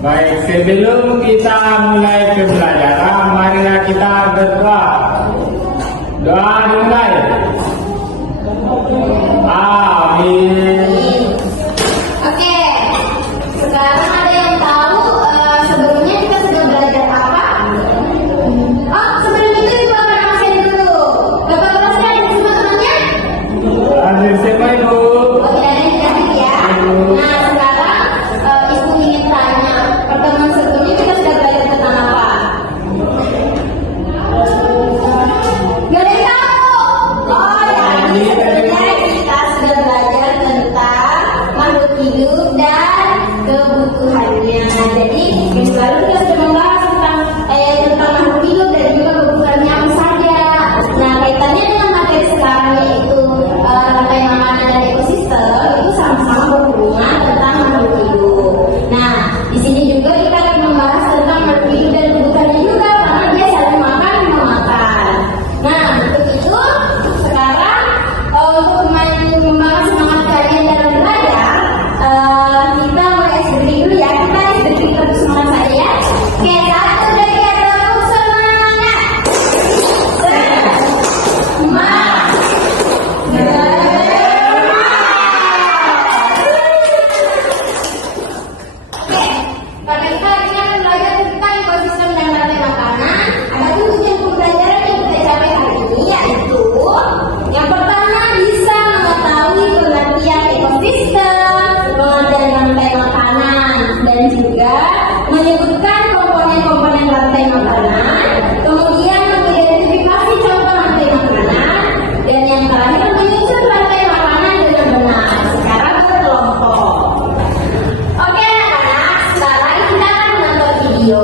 Baik, sebelum kita mulai pembelajaran, marilah kita berdoa. Doa dimulai. Amin. Oke, sekarang ada yang tahu sebelumnya kita sudah belajar apa? Oh, sebelum itu Ibu akan absen dulu. Bapak kelasnya ada di semua temannya? Ada siapa Ibu? Oke, ada yang cantik ya. Nah, sekarang Ibu ingin tanya, pertemuan sebelumnya kita sudah belajar tentang apa? Gak ada yang tahu. Oh, jadi sebelumnya kita sudah belajar tentang makhluk hidup dan kebutuhannya. Jadi minggu lalu kita sudah membahas tentang makhluk hidup dan juga kebutuhannya apa saja. Nah, kaitannya dengan materi sekarang yaitu rantai makanan dan ekosistem itu sama-sama berhubungan tentang makhluk hidup. Nah, di sini juga kita akan membahas tentang makhluk hidup dan kebutuhannya juga karena dia saling makan dan memakan. Nah, untuk itu sekarang untuk membahas semangat kalian dalam belajar, kita mulai SBD dulu ya. Kita SBD terus semangat saja ya. Oke, satu dari tepuk semangat. Semangat. Oke, pada kita hari ini akan belajar tentang ekosistem dan rantai makanan. Ada tujuan pembelajaran yang kita capai hari ini, yaitu yang pertama bisa mengetahui pengertian ekosistem, pengertian rantai makanan, dan juga menyebutkan komponen-komponen rantai makanan, kemudian mengidentifikasi contoh rantai makanan, dan yang terakhir menyusun rantai makanan dengan benar secara berkelompok. Oke anak-anak, sekarang kita akan menonton video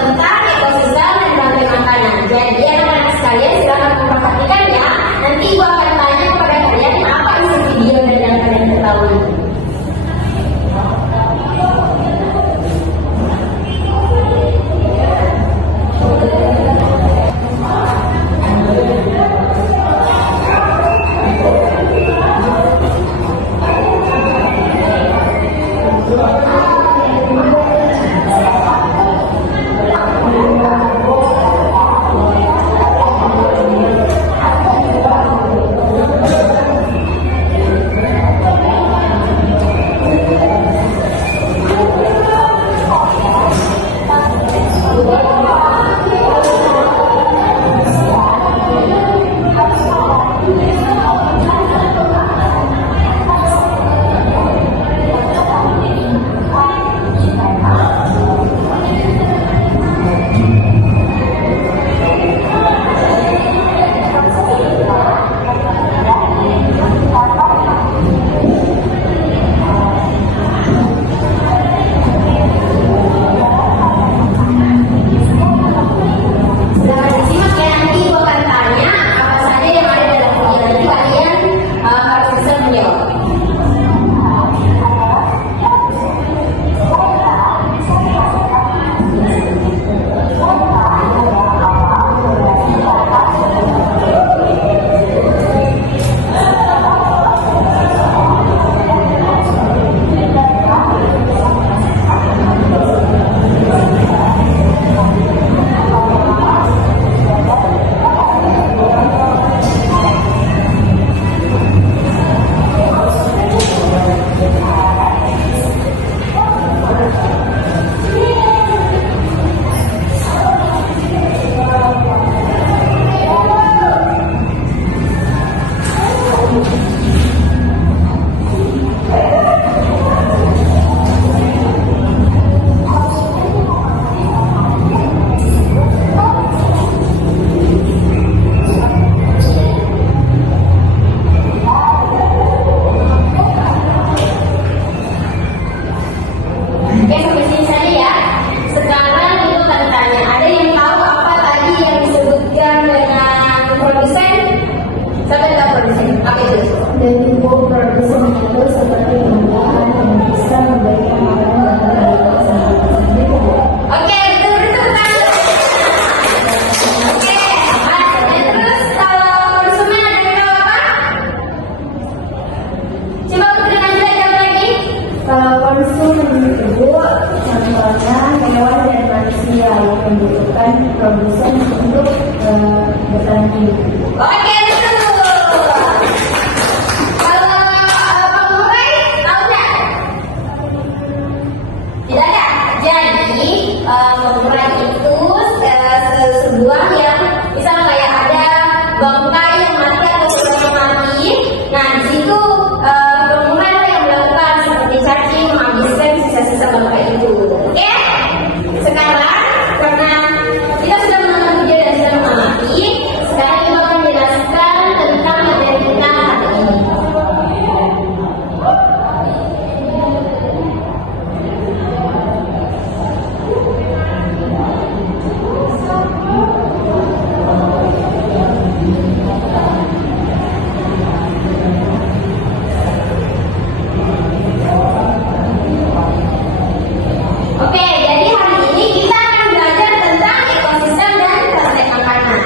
tentang ekosistem dan rantai makanan. Jadi anak-anak sekalian silahkan memperhatikan ya. Nanti Ibu akan tanya kepada kalian apa isi video dan yang kalian ketahui. Silahkan disimak ya, nanti Ibu akan tanya apa saja yang ada dalam video. Nanti kalian harus bisa menjawab. Oke, sampai sini saja ya. Sekarang Ibu akan tanya, ada yang tahu apa tadi yang disebutkan dengan produsen? Siapa yang tahu produsen? Apa itu? Dari produsen itu seperti bahan yang bisa memberikan makanan dan Oke, betul-betul kan? Oke, terus kalau produsen ada yang tahu apa? Coba berikan aja jawab lagi. kalau konsum tersebut contohnya hewan dan manusia yang membutuhkan produsen untuk bertahan hidup. Oke, betul. Kalau pengurai tahu nggak? Tidak ada. Jadi pengurai itu sebuah yang misal kayak ada bangkai yang mati atau yang mati. Nah di situ pengurai yang melakukan seperti cacing menghabiskan sisa-sisa bangkai itu. Oke? Sekarang karena kita sudah mengambil dan sudah mengamati, sekarang kita akan menjelaskan tentang materi kita hari ini. Oke, jadi hari ini kita akan belajar tentang ekosistem dan rantai makanan.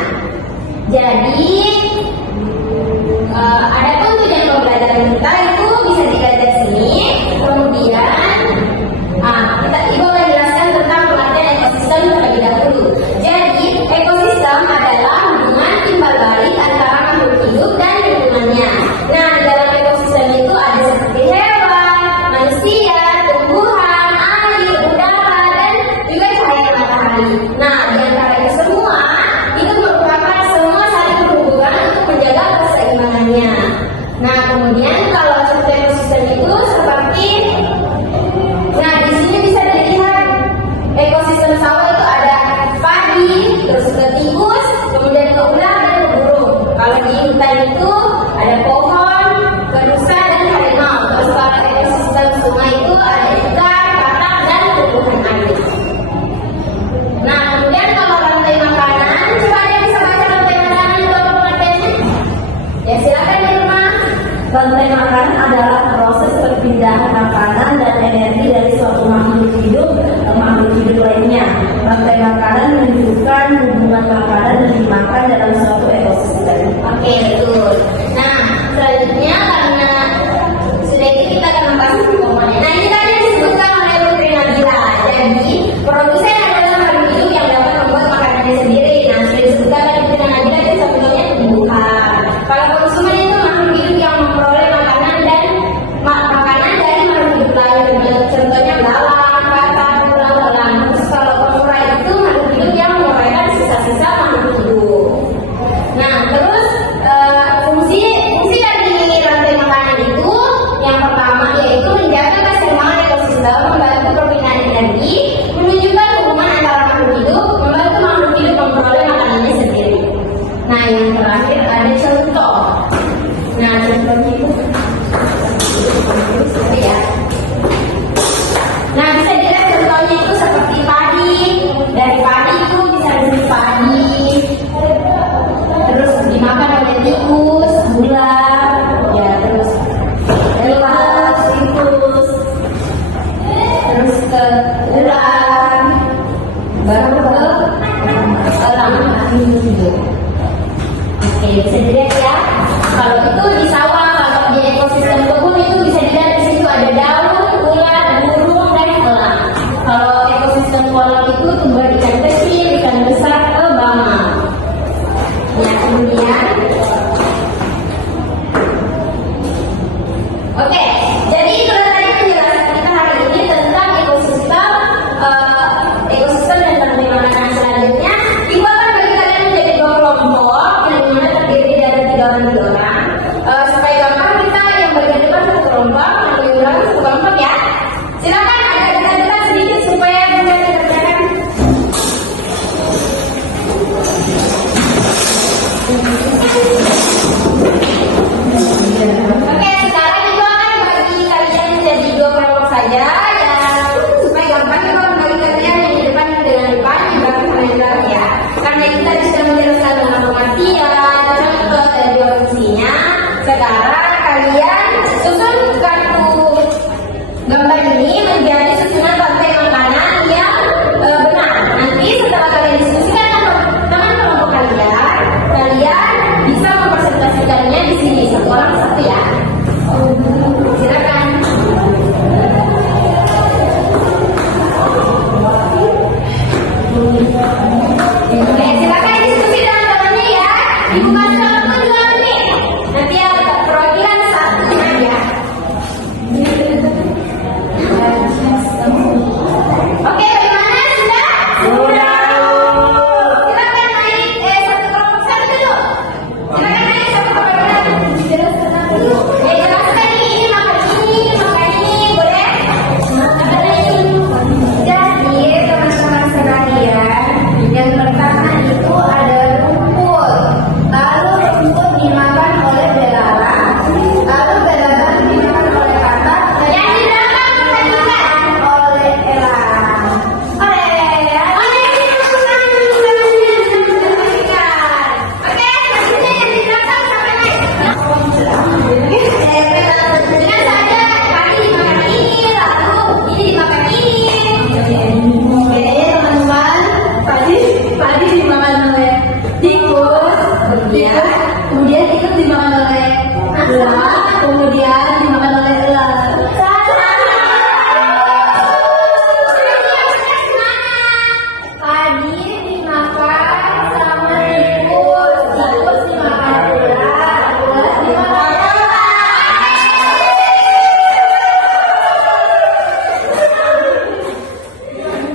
Jadi, adapun tujuan pembelajaran kita itu bisa dilihat dari sini. Kemudian, kita ibu akan jelaskan tentang pengertian ekosistem terlebih dahulu. Jadi, ekosistem adalah hubungan timbal balik antara makhluk hidup dan lingkungannya. Nah, di dalam ekosistem itu ada seperti hewan, manusia, tumbuhan, air, udara, dan juga cahaya matahari. Nah, di antara itu semua, itu merupakan semua saling berhubungan untuk menjaga keseimbangannya. Nah, kemudian kalau struktur ekosistem itu seperti, nah di sini bisa dilihat ekosistem sawah itu ada padi, terus ke tikus, kemudian ke ular dan ke burung. Kalau di hutan itu ada pohon, ke rusa dan harimau. Terus kalau ekosistem sungai itu ada ikan, katak dan tumbuhan air. Nah, kemudian kalau rantai makanan, coba ada yang bisa baca rantai makanan itu apa pengertiannya? Ya silakan di rumah. Rantai makanan adalah proses perpindahan makanan dan energi dari suatu makhluk hidup ke makhluk hidup lainnya. Rantai makanan menunjukkan hubungan makanan yang dimakan dalam suatu ekosistem. Oke, betul. Nah, selanjutnya karena sudah itu kita akan membahas komponen. Nah, ini tadi disebutkan oleh Putri Nabila. Jadi, produsen adalah makhluk hidup yang dapat membuat makanannya sendiri. Nah, sudah disebutkan oleh Putri Nabila itu contohnya tumbuhan. Kalau konsumen itu makhluk hidup yang memperoleh makanan dan makanan dari makhluk hidup lain. Contohnya belalang, katak, ulang-ulang. Terus kalau pengurai itu makhluk hidup yang menguraikan sisa-sisa makhluk hidup. Nah, terus fungsi dari rantai makanan itu yang pertama yaitu menjaga keseimbangan ekosistem, membantu perpindahan energi, menunjukkan hubungan antara makhluk hidup, membantu makhluk hidup memperoleh makanannya sendiri. Nah, yang terakhir ada contoh. Nah, contohnya itu ya. Nah, bisa dilihat contohnya itu seperti padi. Dari padi itu bisa dari padi. Terus dimakan oleh tikus, ular, ya terus elas, tikus, terus ke ular, baru ke elang, itu juga. Oke, bisa dilihat ya. Kalau itu di sawah, kalau di ekosistem kebun itu bisa dilihat di situ ada daun, ular, burung, dan elang. Kalau ekosistem kolam itu tumbuh ikan kecil, ikan besar, bama. Ya, kemudian oke, jadi itu tadi penjelasan kita hari ini tentang ekosistem dan rantai makanan. Selanjutnya, ibu akan bagi kalian menjadi dua kelompok yang dimana terdiri dari 3 orang. Supaya gampang kita yang bagian depan satu kelompok, yang bagian belakang satu kelompok ya. Silakan agak dekat sedikit supaya bisa dikerjakan. Oke, sekarang ibu akan bagi kalian menjadi 2 kelompok saja ya, supaya gampang ibu akan bagi kalian yang di depan dengan depan, yang belakang sama yang belakang ya. Karena kita sudah menjelaskan tentang pengertian, contoh dan juga fungsinya. Sekarang kalian susun kartu gambar ini menjadi susunan rantai makanan yang benar. Nanti setelah kalian diskusikan dengan teman kelompok kalian bisa mempresentasikannya di sini satu orang satu ya. Silakan. kemudian dimakan oleh ular. Padi dimakan sama tikus, tikus dimakan ular, ular dimakan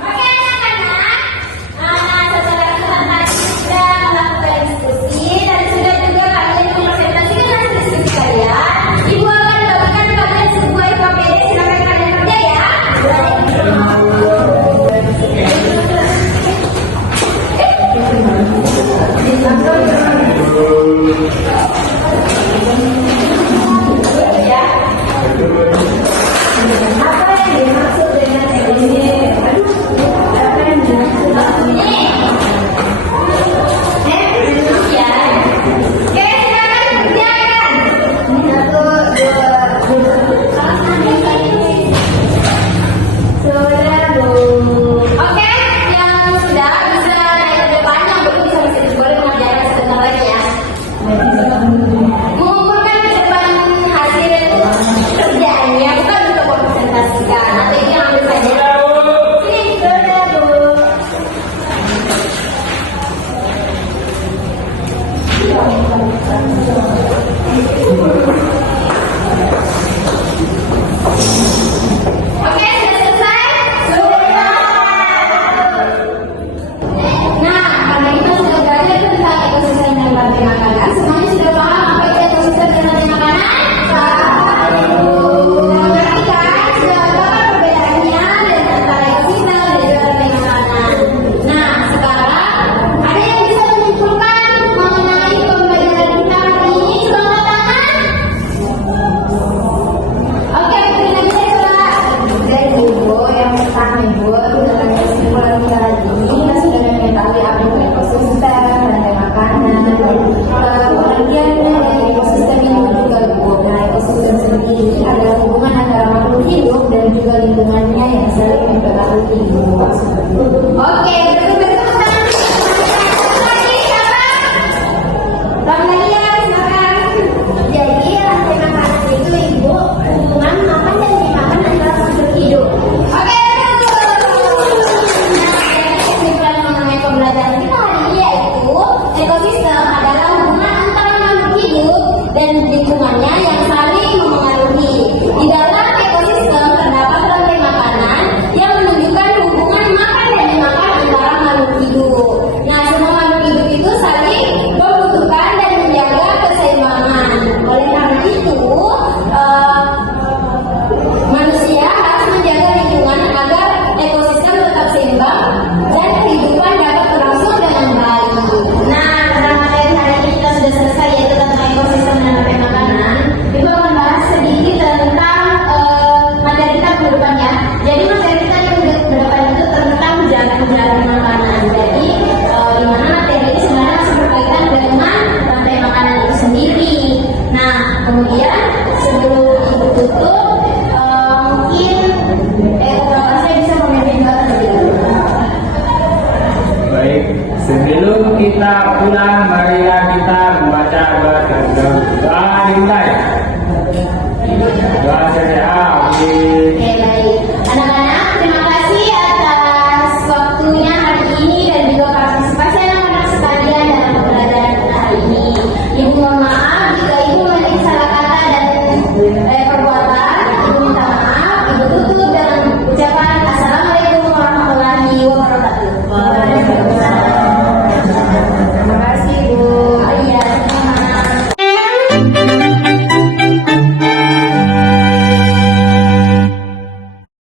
Oke anak-anak, setelah kita tadi sudah melakukan diskusi dan sudah juga kalian mempresentasikan hasil diskusi kalian, Ibu akan bagikan kalian sebuah KPD, silakan kalian kerja ya. apa yang dimaksud dengan ini? Aduh, apa yang dimaksud? Ya. Oke, silakan kerjakan. Oke, yang sudah bisa naik ke depan, yang belum bisa boleh mengerjakan sebentar lagi ya. Mengumpulkan ke depan hasil kerjaannya, bukan untuk mempresentasikan. Atau ini ambil saja. Sini, sudah Bu. Oke, sudah selesai? Sudah. Nah, karena kita sudah belajar tentang ekosistem dan rantai makanan, semuanya sudah paham apa itu ekosistem dan rantai makanan? Perhatikan, sudah apa perbedaannya dan antara ekosistem dan juga rantai makanan. Nah, sekarang ada yang bisa menyimpulkan mengenai pembelajaran kita hari ini? Coba angkat tangan. Oke, mungkin aja coba. Dari Ibu yang pertama Ibu tentang kesimpulan kita hari ini, kita sudah mengetahui apa itu ekosistem, rantai makanan, pengertian dari ekosistem ini juga Bu. Nah, ekosistem sendiri adalah hubungan antara makhluk hidup dan juga lingkungannya yang saling mempengaruhi. Oke, betul-betul tangan. Lagi siapa? Ramalia, silakan. Jadi rantai makanan itu Ibu hubungan makan dan dimakan antara makhluk hidup. Oke, betul. Nah, kesimpulan mengenai pembelajaran kita hari ini yaitu ekosistem adalah hubungan antara makhluk hidup dan lingkungannya yang saling mempengaruhi. Di dalam ekosistem terdapat rantai makanan yang menunjukkan hubungan makan dan dimakan antara makhluk hidup. Nah, semua makhluk hidup itu saling membutuhkan dan menjaga keseimbangan. Oleh karena itu, manusia harus menjaga lingkungan agar ekosistem tetap seimbang dan kehidupan dapat berlangsung dengan baik. Nah, karena materi hari ini kita sudah selesai yaitu tentang ekosistem dan rantai makanan, Ibu akan bahas sedikit tentang materi kita ke depannya. Jadi materi kita yang ke depan itu tentang jalan-jalan makanan. Jadi di mana materi ini sebenarnya masih berkaitan dengan rantai makanan itu sendiri. Nah, kemudian sebelum Ibu tutup, mungkin saya bisa memimpin doa terlebih dahulu. Baik, sebelum kita pulang, marilah kita membaca doa dimulai.